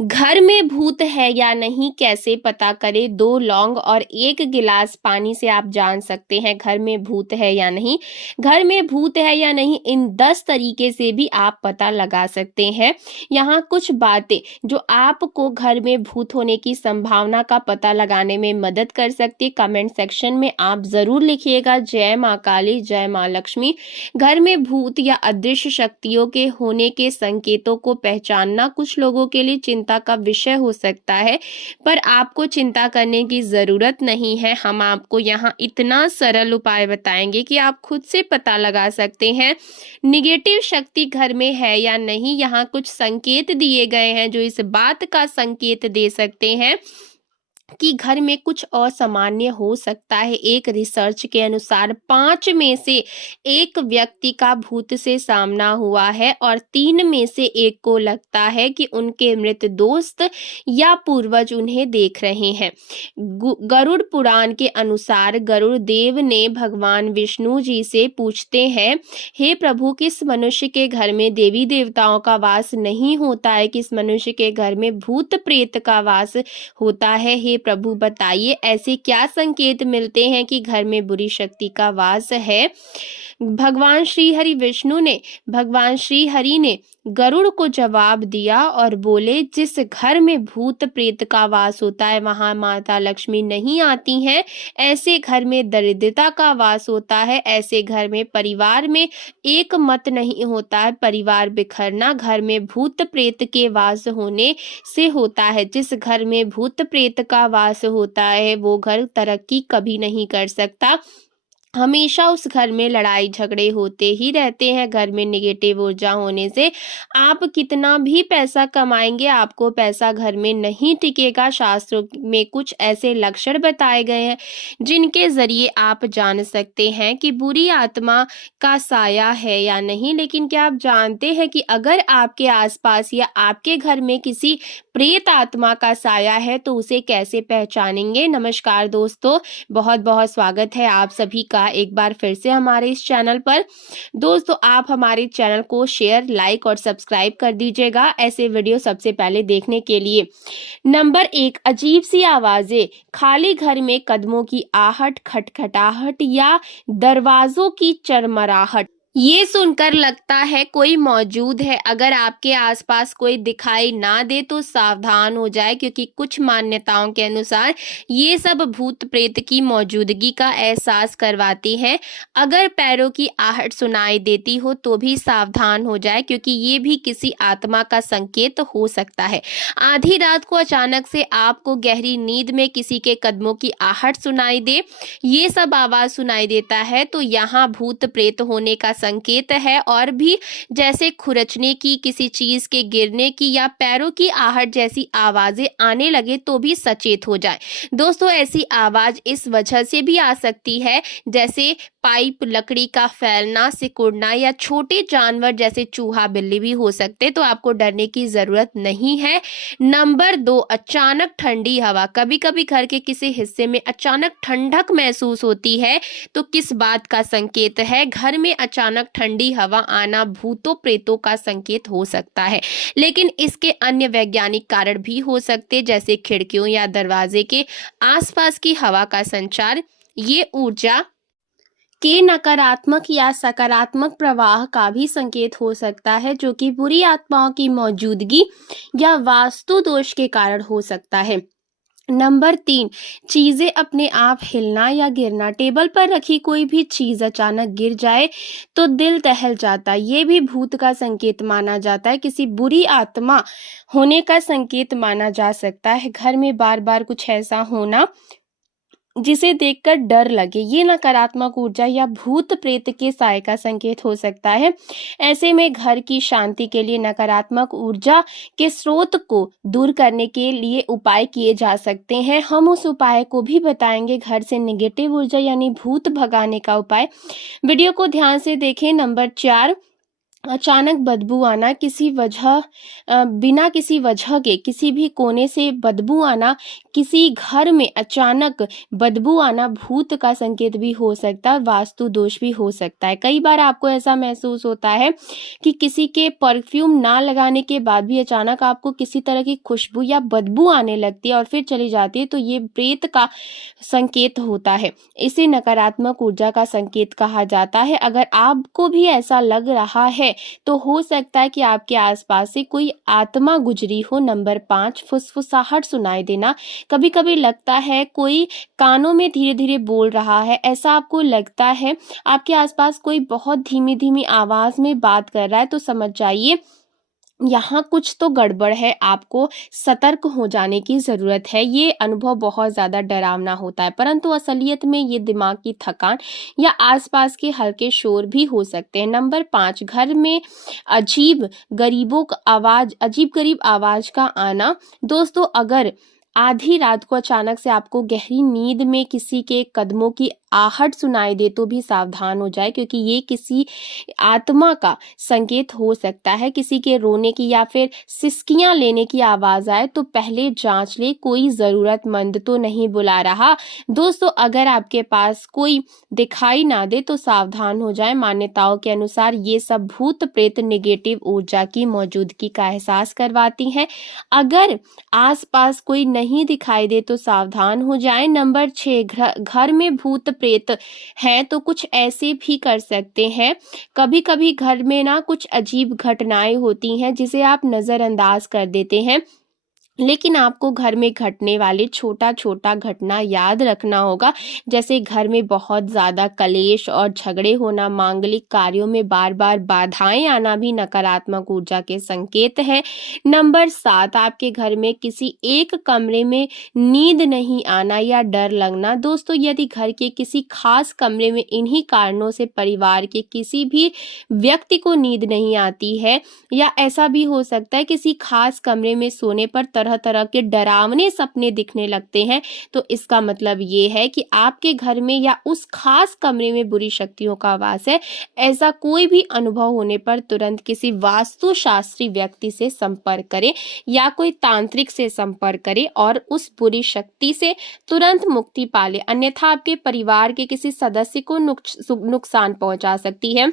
घर में भूत है या नहीं कैसे पता करें? 2 लौंग और 1 गिलास पानी से आप जान सकते हैं घर में भूत है या नहीं। घर में भूत है या नहीं इन 10 तरीके से भी आप पता लगा सकते हैं। यहाँ कुछ बातें जो आपको घर में भूत होने की संभावना का पता लगाने में मदद कर सकती है। कमेंट सेक्शन में आप ज़रूर लिखिएगा। जय माँ काली, जय माँ लक्ष्मी। घर में भूत या अदृश्य शक्तियों के होने के संकेतों को पहचानना कुछ लोगों के लिए चिंता का विषय हो सकता है, पर आपको चिंता करने की जरूरत नहीं है। हम आपको यहाँ इतना सरल उपाय बताएंगे कि आप खुद से पता लगा सकते हैं निगेटिव शक्ति घर में है या नहीं। यहाँ कुछ संकेत दिए गए हैं जो इस बात का संकेत दे सकते हैं कि घर में कुछ असामान्य हो सकता है। एक रिसर्च के अनुसार 5 में से 1 व्यक्ति का भूत से सामना हुआ है और 3 में से 1 को लगता है कि उनके मृत दोस्त या पूर्वज उन्हें देख रहे हैं। गरुड़ पुराण के अनुसार गरुड़ देव ने भगवान विष्णु जी से पूछते हैं, हे प्रभु, किस मनुष्य के घर में देवी देवताओं का वास नहीं होता है? किस मनुष्य के घर में भूत प्रेत का वास होता है? हे प्रभु बताइए, ऐसे क्या संकेत मिलते हैं कि घर में बुरी शक्ति का वास है? भगवान श्री हरि ने गरुड़ को जवाब दिया और बोले, जिस घर में भूत प्रेत का वास होता है वहां माता लक्ष्मी नहीं आती हैं। ऐसे घर में दरिद्रता का वास होता है। ऐसे घर में परिवार में एक मत नहीं होता है। परिवार बिखरना घर में भूत प्रेत के वास होने से होता है। जिस घर में भूत प्रेत का वास होता है वो घर तरक्की कभी नहीं कर सकता। हमेशा उस घर में लड़ाई झगड़े होते ही रहते हैं। घर में निगेटिव ऊर्जा होने से आप कितना भी पैसा कमाएंगे, आपको पैसा घर में नहीं टिकेगा। शास्त्रों में कुछ ऐसे लक्षण बताए गए हैं जिनके जरिए आप जान सकते हैं कि बुरी आत्मा का साया है या नहीं। लेकिन क्या आप जानते हैं कि अगर आपके आसपास या आपके घर में किसी प्रेत आत्मा का साया है तो उसे कैसे पहचानेंगे? नमस्कार दोस्तों, बहुत बहुत स्वागत है आप सभी का एक बार फिर से हमारे इस चैनल पर। दोस्तों, आप हमारे चैनल को शेयर, लाइक और सब्सक्राइब कर दीजिएगा ऐसे वीडियो सबसे पहले देखने के लिए। नंबर 1, अजीब सी आवाजें। खाली घर में कदमों की आहट, खटखटाहट या दरवाजों की चरमराहट। ये सुनकर लगता है कोई मौजूद है। अगर आपके आसपास कोई दिखाई ना दे तो सावधान हो जाए, क्योंकि कुछ मान्यताओं के अनुसार ये सब भूत प्रेत की मौजूदगी का एहसास करवाती है। अगर पैरों की आहट सुनाई देती हो तो भी सावधान हो जाए, क्योंकि ये भी किसी आत्मा का संकेत हो सकता है। आधी रात को अचानक से आपको गहरी नींद में किसी के कदमों की आहट सुनाई दे, ये सब आवाज सुनाई देता है तो यहाँ भूत प्रेत होने का संकेत है। और भी जैसे खुरचने की, किसी चीज के गिरने की या पैरों की आहट जैसी आवाजें आने लगे तो भी सचेत हो जाए। दोस्तों, ऐसी आवाज इस वजह से भी आ सकती है जैसे पाइप, लकड़ी का फैलना, सिकुड़ना या छोटे जानवर जैसे चूहा बिल्ली भी हो सकते, तो आपको डरने की जरूरत नहीं है। नंबर 2, अचानक ठंडी हवा। कभी कभी घर के किसी हिस्से में अचानक ठंडक महसूस होती है तो किस बात का संकेत है? घर में अचानक ठंडी हवा आना भूतों प्रेतों का संकेत हो सकता है, लेकिन इसके अन्य वैज्ञानिक कारण भी हो सकते, जैसे खिड़कियों या दरवाजे के आसपास की हवा का संचार। ये ऊर्जा के नकारात्मक या सकारात्मक प्रवाह का भी संकेत हो सकता है, जो कि बुरी आत्माओं की मौजूदगी या वास्तु दोष के कारण हो सकता है। नंबर 3, चीजें अपने आप हिलना या गिरना। टेबल पर रखी कोई भी चीज अचानक गिर जाए तो दिल दहल जाता है, ये भी भूत का संकेत माना जाता है, किसी बुरी आत्मा होने का संकेत माना जा सकता है। घर में बार बार कुछ ऐसा होना जिसे देखकर डर लगे, ये नकारात्मक ऊर्जा या भूत प्रेत के साय का संकेत हो सकता है। ऐसे में घर की शांति के लिए नकारात्मक ऊर्जा के स्रोत को दूर करने के लिए उपाय किए जा सकते हैं। हम उस उपाय को भी बताएंगे, घर से नेगेटिव ऊर्जा यानी भूत भगाने का उपाय। वीडियो को ध्यान से देखें। नंबर 4, अचानक बदबू आना, बिना किसी वजह के किसी भी कोने से बदबू आना, किसी घर में अचानक बदबू आना भूत का संकेत भी हो सकता है, वास्तु दोष भी हो सकता है। कई बार आपको ऐसा महसूस होता है कि किसी के परफ्यूम ना लगाने के बाद भी अचानक आपको किसी तरह की खुशबू या बदबू आने लगती है और फिर चली जाती है, तो ये प्रेत का संकेत होता है। इसे नकारात्मक ऊर्जा का संकेत कहा जाता है। अगर आपको भी ऐसा लग रहा है तो हो सकता है कि आपके आसपास से कोई आत्मा गुजरी हो। नंबर 5, फुसफुसाहट सुनाई देना। कभी-कभी लगता है कोई कानों में धीरे-धीरे बोल रहा है, ऐसा आपको लगता है। आपके आसपास कोई बहुत धीमी-धीमी आवाज़ में बात कर रहा है, तो समझ जाइए यहाँ कुछ तो गड़बड़ है, आपको सतर्क हो जाने की ज़रूरत है। ये अनुभव बहुत ज़्यादा डरावना होता है, परंतु असलियत में ये दिमाग की थकान या आसपास के हल्के शोर भी हो सकते हैं। नंबर 5, घर में अजीब-गरीब आवाज़ का आना। दोस्तों, अगर आधी रात को अचानक से आपको गहरी नींद में किसी के कदमों की आहट सुनाई दे, तो भी सावधान हो जाए, क्योंकि ये किसी आत्मा का संकेत हो सकता है। किसी के रोने की या फिर सिसकियां लेने की आवाज आए तो पहले जांच ले, कोई जरूरतमंद तो नहीं बुला रहा। दोस्तों, अगर आपके पास कोई दिखाई ना दे तो सावधान हो जाए। मान्यताओं के अनुसार ये सब भूत प्रेत नेगेटिव ऊर्जा की मौजूदगी का एहसास करवाती हैं। अगर आसपास कोई नहीं दिखाई दे तो सावधान हो जाए। नंबर 6, घर में भूत प्रेत है तो कुछ ऐसे भी कर सकते हैं। कभी कभी घर में ना कुछ अजीब घटनाएं होती हैं जिसे आप नजरअंदाज कर देते हैं, लेकिन आपको घर में घटने वाले छोटा छोटा घटना याद रखना होगा। जैसे घर में बहुत ज्यादा कलेश और झगड़े होना, मांगलिक कार्यों में बार बार बाधाएं आना भी नकारात्मक ऊर्जा के संकेत है। नंबर 7, आपके घर में किसी एक कमरे में नींद नहीं आना या डर लगना। दोस्तों, यदि घर के किसी खास कमरे में इन्हीं कारणों से परिवार के किसी भी व्यक्ति को नींद नहीं आती है, या ऐसा भी हो सकता है किसी खास कमरे में सोने पर तरह तरह के डरावने सपने दिखने लगते हैं, तो इसका मतलब ये है कि आपके घर में या उस खास कमरे में बुरी शक्तियों का वास है। ऐसा कोई भी अनुभव होने पर तुरंत किसी वास्तुशास्त्री व्यक्ति से संपर्क करें या कोई तांत्रिक से संपर्क करें और उस बुरी शक्ति से तुरंत मुक्ति पाले, अन्यथा आपके परिवार के किसी सदस्य को नुकसान पहुंचा सकती है।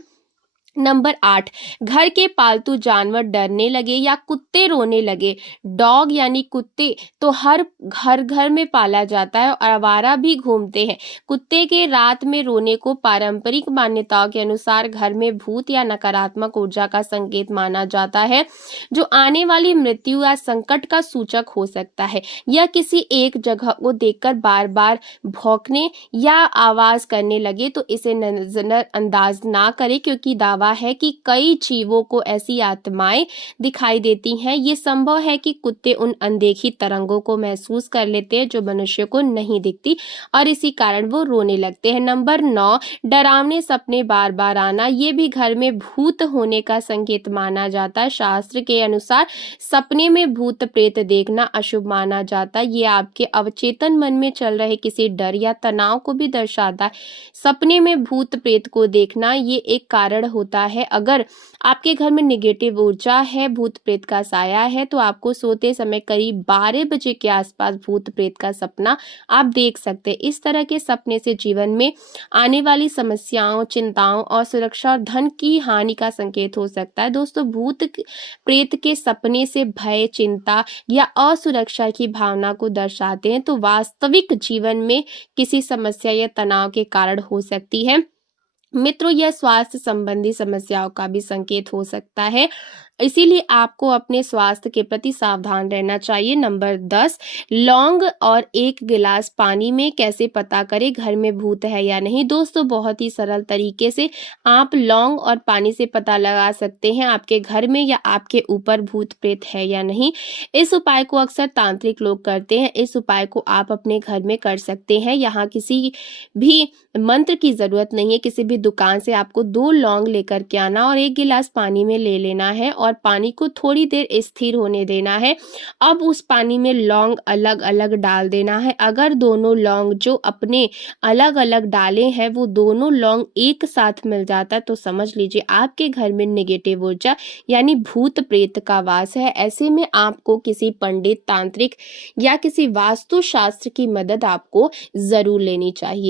नंबर 8, घर के पालतू जानवर डरने लगे या कुत्ते रोने लगे। डॉग यानी कुत्ते तो हर घर में पाला जाता है और आवारा भी घूमते हैं। कुत्ते के रात में रोने को पारंपरिक मान्यताओं के अनुसार घर में भूत या नकारात्मक ऊर्जा का संकेत माना जाता है, जो आने वाली मृत्यु या संकट का सूचक हो सकता है। यह किसी एक जगह को देखकर बार बार भौंकने या आवाज करने लगे तो इसे नजरअंदाज ना करें, क्योंकि दावा है कि कई जीवों को ऐसी आत्माएं दिखाई देती हैं। ये संभव है कि कुत्ते उन अनदेखी तरंगों को महसूस कर लेते हैं जो मनुष्य को नहीं दिखती और इसी कारण वो रोने लगते हैं। नंबर 9, डरावने सपने बार बार आना। ये भी घर में भूत होने का संकेत माना जाता है। शास्त्र के अनुसार सपने में भूत प्रेत देखना अशुभ माना जाता है। ये आपके अवचेतन मन में चल रहे किसी डर या तनाव को भी दर्शाता है। सपने में भूत प्रेत को देखना ये एक कारण होता है। अगर आपके घर में नेगेटिव ऊर्जा है, भूत प्रेत का साया है, तो आपको सोते समय करीब 12 बजे के आसपास भूत प्रेत का सपना आप देख सकते हैं। इस तरह के सपने से जीवन में आने वाली समस्याओं, चिंताओं और सुरक्षा और धन की हानि का संकेत हो सकता है। दोस्तों, भूत प्रेत के सपने से भय, चिंता या असुरक्षा की भावना को दर्शाते हैं, तो वास्तविक जीवन में किसी समस्या या तनाव के कारण हो सकती है। मित्रों, यह स्वास्थ्य संबंधी समस्याओं का भी संकेत हो सकता है, इसीलिए आपको अपने स्वास्थ्य के प्रति सावधान रहना चाहिए। नंबर 10, लौंग और 1 गिलास पानी में कैसे पता करें घर में भूत है या नहीं। दोस्तों, बहुत ही सरल तरीके से आप लौंग और पानी से पता लगा सकते हैं आपके घर में या आपके ऊपर भूत प्रेत है या नहीं। इस उपाय को अक्सर तांत्रिक लोग करते हैं। इस उपाय को आप अपने घर में कर सकते हैं। यहाँ किसी भी मंत्र की जरूरत नहीं है। किसी भी दुकान से आपको 2 लौंग लेकर के आना और 1 गिलास पानी में ले लेना है और पानी को थोड़ी देर स्थिर होने देना है। अब उस पानी में लौंग अलग-अलग डाल देना है। अगर दोनों लौंग जो अपने अलग-अलग डाले हैं वो दोनों लौंग एक साथ मिल जाता है तो समझ लीजिए आपके घर में नेगेटिव ऊर्जा यानी भूत प्रेत का वास है। ऐसे में आपको किसी पंडित, तांत्रिक या किसी वास्तु शास्त्र की मदद आपको ज़रूर लेनी चाहिए।